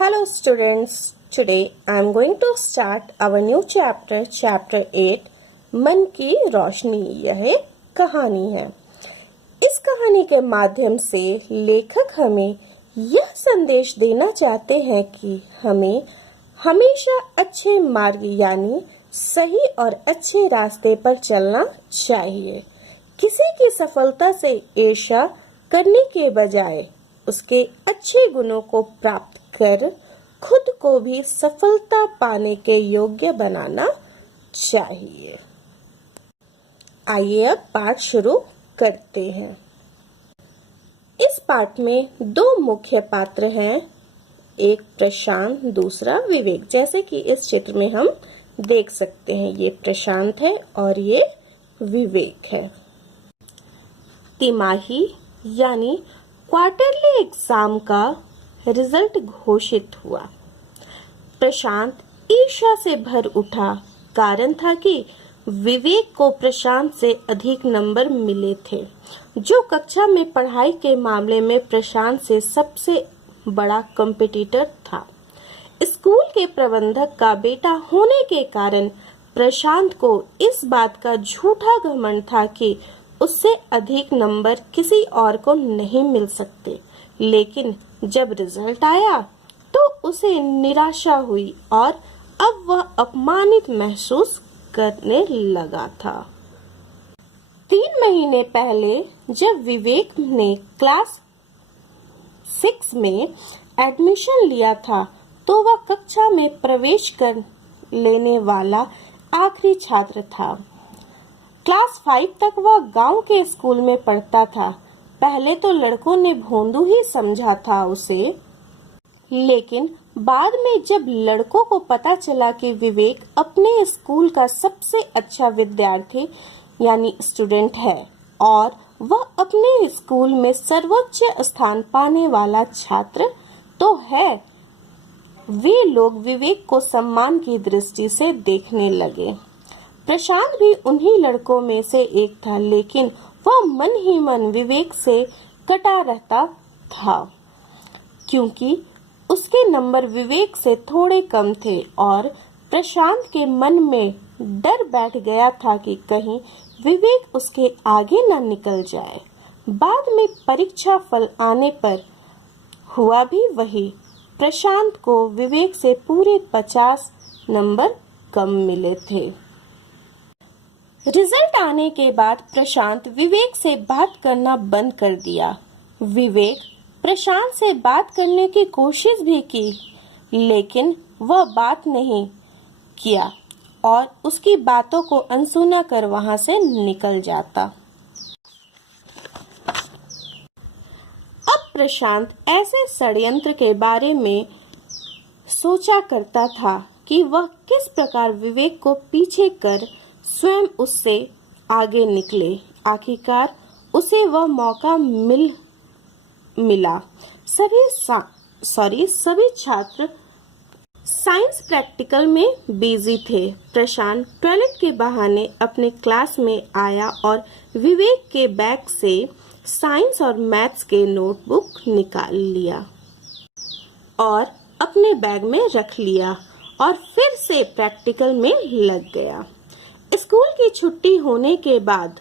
Hello students, today I am going to start our new chapter, chapter 8, मन की रोशनी। यह एक कहानी है। इस कहानी के माध्यम से लेखक हमें यह संदेश देना चाहते हैं कि हमें हमेशा अच्छे मार्ग यानी सही और अच्छे रास्ते पर चलना चाहिए। किसी की सफलता से ईर्ष्या करने के बजाय उसके अच्छे गुणों को प्राप्त कर खुद को भी सफलता पाने के योग्य बनाना चाहिए। आइए अब पाठ शुरू करते हैं। इस पाठ में दो मुख्य पात्र हैं, एक प्रशांत, दूसरा विवेक। जैसे कि इस चित्र में हम देख सकते हैं, ये प्रशांत है और ये विवेक है। तिमाही यानी क्वार्टरली एग्जाम का रिजल्ट घोषित हुआ। प्रशांत ईर्ष्या से भर उठा। कारण था कि विवेक को प्रशांत से अधिक नंबर मिले थे, जो कक्षा में पढ़ाई के मामले में प्रशांत से सबसे बड़ा कॉम्पिटिटर था। स्कूल के प्रबंधक का बेटा होने के कारण प्रशांत को इस बात का झूठा घमंड था कि उससे अधिक नंबर किसी और को नहीं मिल सकते। लेकिन जब रिजल्ट आया तो उसे निराशा हुई और अब वह अपमानित महसूस करने लगा था। 3 महीने पहले जब विवेक ने क्लास 6 में एडमिशन लिया था तो वह कक्षा में प्रवेश कर लेने वाला आखिरी छात्र था। क्लास 5 तक वह गांव के स्कूल में पढ़ता था। पहले तो लड़कों ने भोंदू ही समझा था उसे, लेकिन बाद में जब लड़कों को पता चला कि विवेक अपने स्कूल का सबसे अच्छा विद्यार्थी यानी स्टूडेंट है और वह अपने स्कूल में सर्वोच्च स्थान पाने वाला छात्र तो है, वे लोग विवेक को सम्मान की दृष्टि से देखने लगे। प्रशांत भी उन्हीं लड़कों में से एक था, लेकिन वह मन ही मन विवेक से कटा रहता था क्योंकि उसके नंबर विवेक से थोड़े कम थे और प्रशांत के मन में डर बैठ गया था कि कहीं विवेक उसके आगे न निकल जाए। बाद में परीक्षा फल आने पर हुआ भी वही। प्रशांत को विवेक से पूरे 50 नंबर कम मिले थे। रिजल्ट आने के बाद प्रशांत विवेक से बात करना बंद कर दिया। विवेक प्रशांत से बात करने की कोशिश भी की, लेकिन वह बात नहीं किया और उसकी बातों को अनसुना कर वहां से निकल जाता। अब प्रशांत ऐसे षड्यंत्र के बारे में सोचा करता था कि वह किस प्रकार विवेक को पीछे कर स्वयं उससे आगे निकले। आखिरकार उसे वह मौका मिला। सभी छात्र साइंस प्रैक्टिकल में बिजी थे। प्रशांत टॉयलेट के बहाने अपने क्लास में आया और विवेक के बैग से साइंस और मैथ्स के नोटबुक निकाल लिया और अपने बैग में रख लिया और फिर से प्रैक्टिकल में लग गया। स्कूल की छुट्टी होने के बाद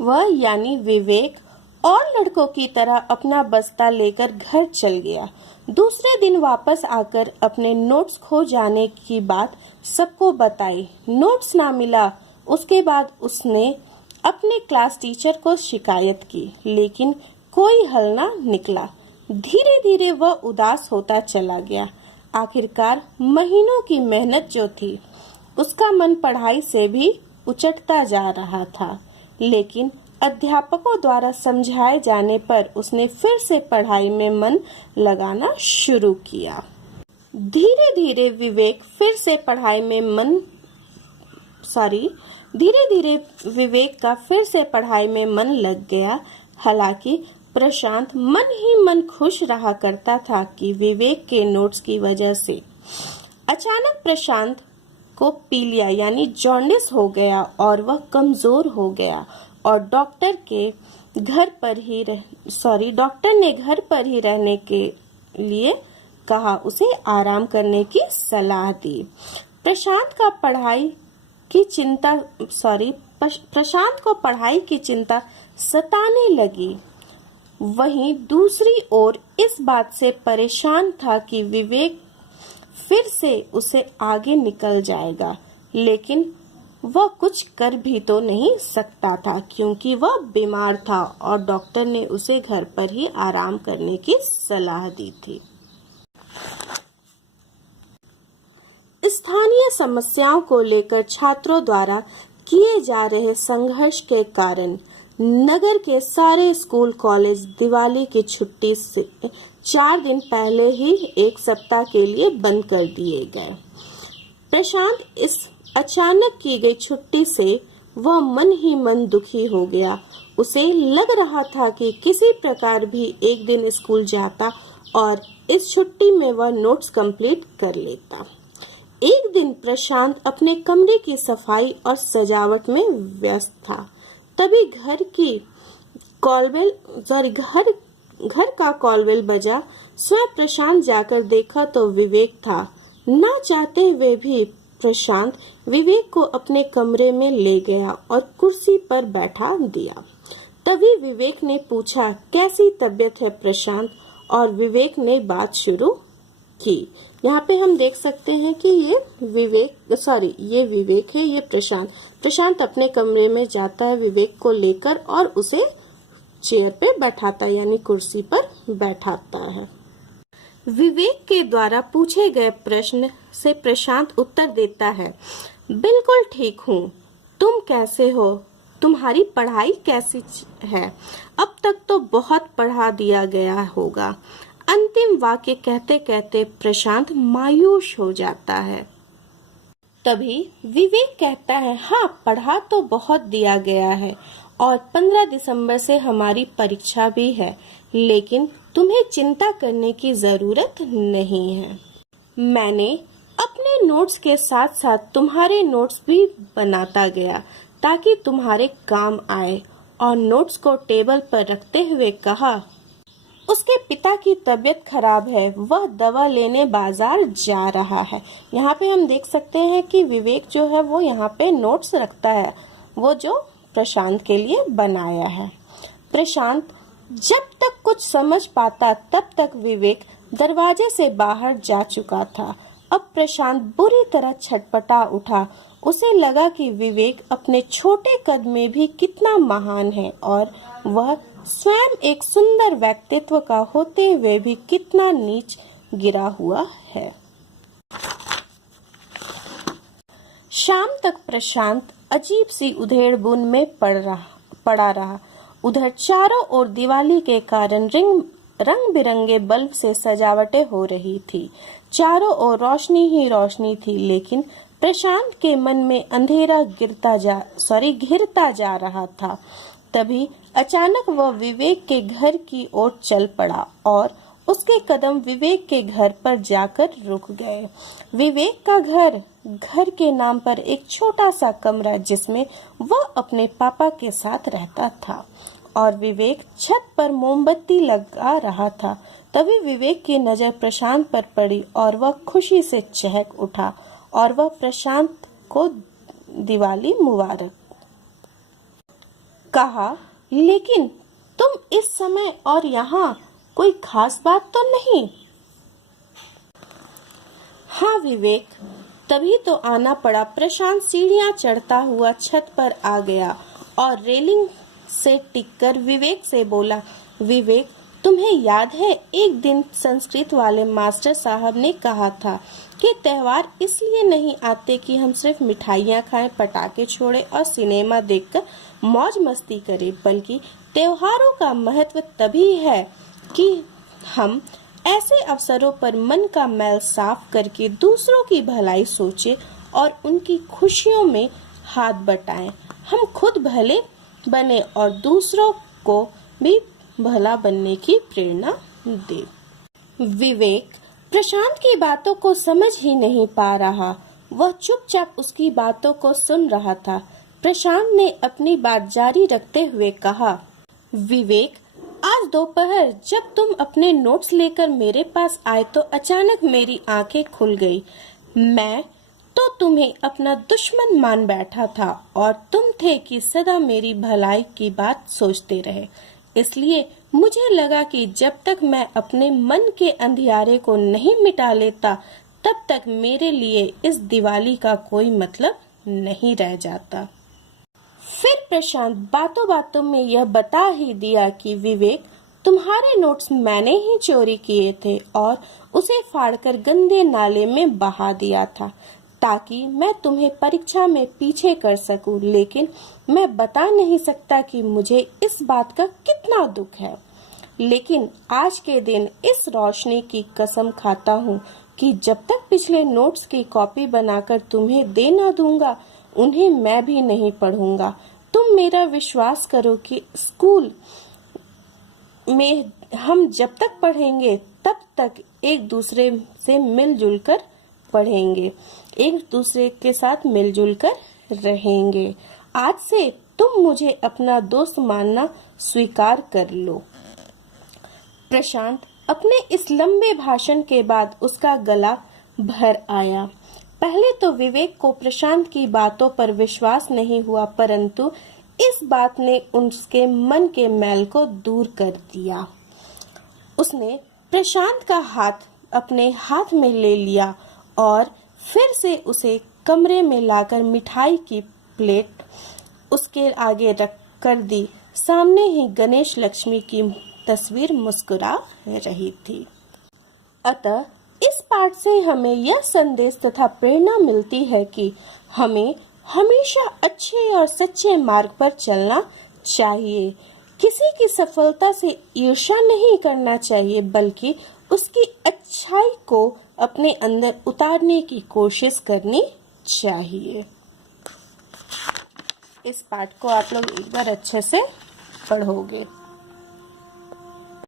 वह यानी विवेक और लड़कों की तरह अपना बस्ता लेकर घर चल गया। दूसरे दिन वापस आकर अपने नोट्स खो जाने की बात सबको बताई। नोट्स ना मिला। उसके बाद उसने अपने क्लास टीचर को शिकायत की, लेकिन कोई हल ना निकला। धीरे धीरे वह उदास होता चला गया। आखिरकार महीनों की मेहनत जो थी, उसका मन पढ़ाई से भी उचटता जा रहा था, लेकिन अध्यापकों द्वारा समझाए जाने पर उसने फिर से पढ़ाई में मन लगाना शुरू किया। धीरे धीरे विवेक का फिर से पढ़ाई में मन लग गया। हालांकि प्रशांत मन ही मन खुश रहा करता था कि विवेक के नोट्स की वजह से। अचानक प्रशांत को पीलिया यानी जॉन्डिस हो गया और वह कमजोर हो गया और डॉक्टर के डॉक्टर ने घर पर ही रहने के लिए कहा, उसे आराम करने की सलाह दी। प्रशांत को पढ़ाई की चिंता सताने लगी। वहीं दूसरी ओर इस बात से परेशान था कि विवेक फिर से उसे आगे निकल जाएगा, लेकिन वह कुछ कर भी तो नहीं सकता था क्योंकि वह बीमार था और डॉक्टर ने उसे घर पर ही आराम करने की सलाह दी थी। स्थानीय समस्याओं को लेकर छात्रों द्वारा किए जा रहे संघर्ष के कारण नगर के सारे स्कूल कॉलेज दिवाली की छुट्टी से 4 दिन पहले ही 1 सप्ताह के लिए बंद कर दिए गए। प्रशांत इस अचानक की गई छुट्टी से वह मन ही मन दुखी हो गया। उसे लग रहा था कि किसी प्रकार भी एक दिन स्कूल जाता और इस छुट्टी में वह नोट्स कंप्लीट कर लेता। एक दिन प्रशांत अपने कमरे की सफाई और सजावट में व्यस्त था। तभी घर का कॉलबेल बजा। स्वयं प्रशांत जाकर देखा तो विवेक था। ना चाहते हुए भी प्रशांत विवेक को अपने कमरे में ले गया और कुर्सी पर बैठा दिया। तभी विवेक ने पूछा, कैसी तबीयत है प्रशांत? और विवेक ने बात शुरू की। यहाँ पे हम देख सकते हैं कि ये विवेक है, ये प्रशांत अपने कमरे में जाता है विवेक को लेकर और उसे चेयर पे बैठाता है, यानी कुर्सी पर बैठाता है। विवेक के द्वारा पूछे गए प्रश्न से प्रशांत उत्तर देता है, बिल्कुल ठीक हूँ। तुम कैसे हो? तुम्हारी पढ़ाई कैसी है? अब तक तो बहुत पढ़ा दिया गया होगा। अंतिम वाक्य कहते कहते प्रशांत मायूस हो जाता है। तभी विवेक कहता है, हाँ, पढ़ा तो बहुत दिया गया है और 15 दिसंबर से हमारी परीक्षा भी है, लेकिन तुम्हें चिंता करने की जरूरत नहीं है। मैंने अपने नोट्स के साथ साथ तुम्हारे नोट्स भी बनाता गया ताकि तुम्हारे काम आए। और नोट्स को टेबल पर रखते हुए कहा, उसके पिता की तबीयत खराब है, वह दवा लेने बाजार जा रहा है। यहाँ पे हम देख सकते हैं कि विवेक जो है वो यहाँ पे नोट्स रखता है, वो जो प्रशांत के लिए बनाया है। प्रशांत जब तक कुछ समझ पाता तब तक विवेक दरवाजे से बाहर जा चुका था। अब प्रशांत बुरी तरह छटपटा उठा। उसे लगा कि विवेक अपने छोटे कद में भी कितना महान है और वह स्वयं एक सुंदर व्यक्तित्व का होते हुए भी कितना नीच गिरा हुआ है। शाम तक प्रशांत अजीब सी उधेड़-बुन में पड़ा रहा। उधर चारों ओर दिवाली के कारण रंग बिरंगे बल्ब से सजावटें हो रही थी। चारों ओर रोशनी ही रोशनी थी, लेकिन प्रशांत के मन में अंधेरा घिरता जा रहा था। तभी अचानक वह विवेक के घर की ओर चल पड़ा और उसके कदम विवेक के घर पर जाकर रुक गए। विवेक का घर के नाम पर एक छोटा सा कमरा जिसमें वह अपने पापा के साथ रहता था और विवेक छत पर मोमबत्ती लगा रहा था। तभी विवेक की नजर प्रशांत पर पड़ी और वह खुशी से चहक उठा और वह प्रशांत को दिवाली मुबारक कहा। लेकिन तुम इस समय और यहाँ, कोई खास बात तो नहीं? हाँ विवेक, तभी तो आना पड़ा। प्रशांत सीढ़ियां चढ़ता हुआ छत पर आ गया और रेलिंग से टिककर विवेक से बोला, विवेक, तुम्हें याद है एक दिन संस्कृत वाले मास्टर साहब ने कहा था कि त्योहार इसलिए नहीं आते कि हम सिर्फ मिठाइयाँ खाएं, पटाखे छोड़े और सिनेमा देखकर मौज मस्ती करें, बल्कि त्योहारों का महत्व तभी है कि हम ऐसे अवसरों पर मन का मैल साफ करके दूसरों की भलाई सोचें और उनकी खुशियों में हाथ बटाएं। हम खुद भले बने और दूसरों को भी भला बनने की प्रेरणा दे। विवेक प्रशांत की बातों को समझ ही नहीं पा रहा। वह चुपचाप उसकी बातों को सुन रहा था। प्रशांत ने अपनी बात जारी रखते हुए कहा, विवेक, आज दोपहर जब तुम अपने नोट्स लेकर मेरे पास आए तो अचानक मेरी आंखें खुल गई। मैं तो तुम्हें अपना दुश्मन मान बैठा था और तुम थे कि सदा मेरी भलाई की बात सोचते रहे। इसलिए मुझे लगा कि जब तक मैं अपने मन के अंधियारे को नहीं मिटा लेता तब तक मेरे लिए इस दिवाली का कोई मतलब नहीं रह जाता। फिर प्रशांत बातों बातों में यह बता ही दिया कि विवेक, तुम्हारे नोट्स मैंने ही चोरी किए थे और उसे फाड़कर गंदे नाले में बहा दिया था ताकि मैं तुम्हें परीक्षा में पीछे कर सकूं, लेकिन मैं बता नहीं सकता कि मुझे इस बात का कितना दुख है। लेकिन आज के दिन इस रोशनी की कसम खाता हूँ कि जब तक पिछले नोट्स की कॉपी बनाकर तुम्हें दे ना दूंगा उन्हें मैं भी नहीं पढ़ूंगा। तुम मेरा विश्वास करो कि स्कूल में हम जब तक पढ़ेंगे तब तक एक दूसरे से मिलजुल कर पढ़ेंगे, एक दूसरे के साथ मिलजुल कर रहेंगे। आज से तुम मुझे अपना दोस्त मानना स्वीकार कर लो। प्रशांत अपने इस लंबे भाषण के बाद उसका गला भर आया। पहले तो विवेक को प्रशांत की बातों पर विश्वास नहीं हुआ, परंतु इस बात ने उसके मन के मैल को दूर कर दिया। उसने प्रशांत का हाथ अपने हाथ में ले लिया और फिर से उसे कमरे में लाकर मिठाई की प्लेट उसके आगे रख कर दी। सामने ही गणेश लक्ष्मी की तस्वीर मुस्कुरा रही थी। अतः इस पाठ से हमें यह संदेश तथा प्रेरणा मिलती है कि हमें हमेशा अच्छे और सच्चे मार्ग पर चलना चाहिए। किसी की सफलता से ईर्ष्या नहीं करना चाहिए, बल्कि उसकी अच्छाई को अपने अंदर उतारने की कोशिश करनी चाहिए। इस पाठ को आप लोग एक बार अच्छे से पढ़ोगे।